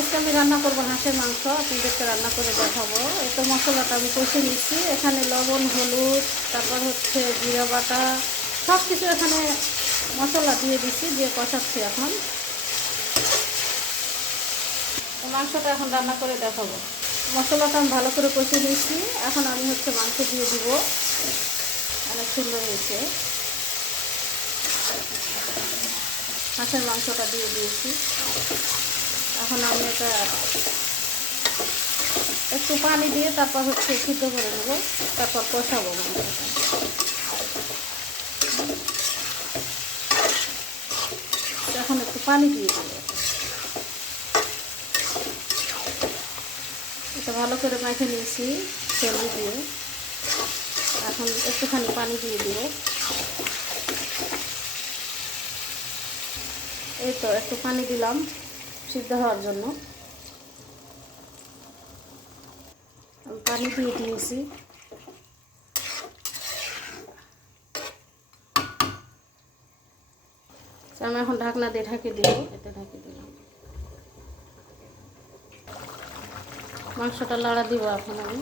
আজকে আমি রান্না করবো হাঁসের মাংস, আপনাদেরকে রান্না করে দেখাবো। এই তো মশলাটা আমি কষে নিচ্ছি, এখানে লবণ, হলুদ, তারপর হচ্ছে জিরা বাটা, সব কিছু এখানে মশলা দিয়ে দিচ্ছি, দিয়ে কষাচ্ছি। এখন মাংসটা এখন রান্না করে দেখাবো। মশলাটা আমি ভালো করে কষে নিচ্ছি, এখন আমি হচ্ছে মাংস দিয়ে দিব। অনেক সুন্দর হয়েছে। হাঁসের মাংসটা দিয়ে দিয়েছি। এখন আমি এটা একটু পানি দিয়ে তারপর হচ্ছে সিদ্ধ করে নেব, তারপর কষাবো মাংসটা। এখন একটু পানি দিয়ে দেবো। এটা ভালো করে মেখে নিয়েছি তেল দিয়ে। এখন একটুখানি পানি দিয়ে দিব। এই তো একটু পানি দিলাম সিদ্ধ হওয়ার জন্য। পানি দিয়ে দিয়েছি। আমি এখন ঢাকনা দিয়ে ঢাকে দিব। এটা ঢাকে দিলাম। মাংসটা লাড়া দিব এখন আমি।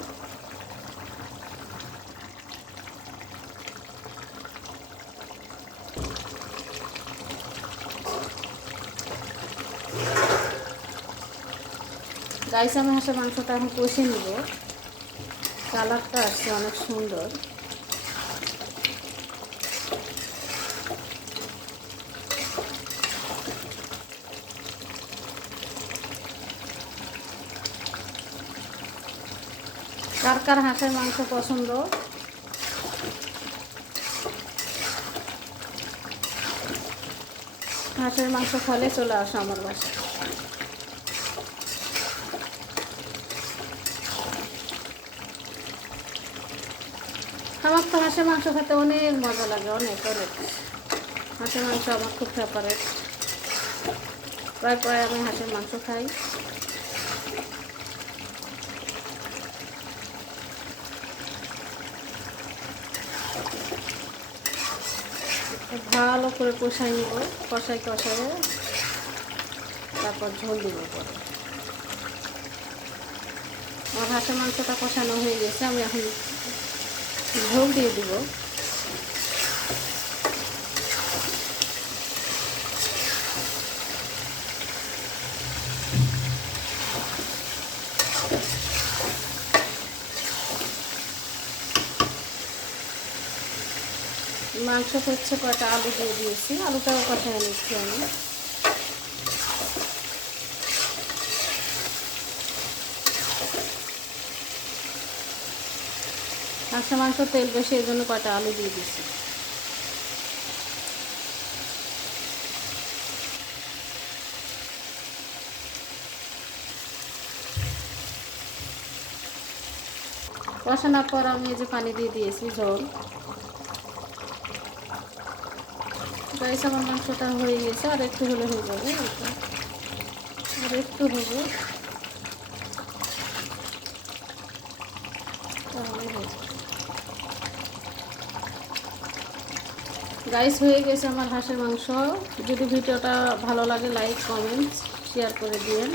গাইস, আমি হাঁসের মাংসটা এখন কষে নিব। কালারটা আসছে অনেক সুন্দর। কার কার হাঁসের মাংস পছন্দ? হাঁসের মাংস খালে চলে আসো আমার বাসায়। আমার তো হাঁসের মাংস খেতে অনেক মজা লাগে, অনেক অনেক। হাঁসের মাংস আমার খুব ফেভারিট। প্রায় প্রায় আমি হাঁসের মাংস খাই। ভালো করে কষাই নিব, কষাই তারপর ঝোল দিব পরে। আমার হাঁসের মাংসটা কষানো হয়ে গেছে, আমি এখন ঝোল দিয়ে দিব। মাংস হচ্ছে কয়টা আলু দিয়ে দিয়েছি, আলুটাও কষাই নিচ্ছি আমি। হাঁসের মাংস তেল বেশি, এই জন্য কয়টা আলু দিয়ে দিচ্ছি। কষানোর পর আমি এই যে পানি দিয়ে দিয়েছি, ঝোল। গাইস, আমার মাংসটা হয়ে গেছে, আর একটু হলে হয়ে যাবে। আর একটু হবে, গাইস হয়ে গেছে আমার হাঁসের মাংস। যদি ভিডিওটা ভালো লাগে লাইক, কমেন্ট, শেয়ার করে দিবেন।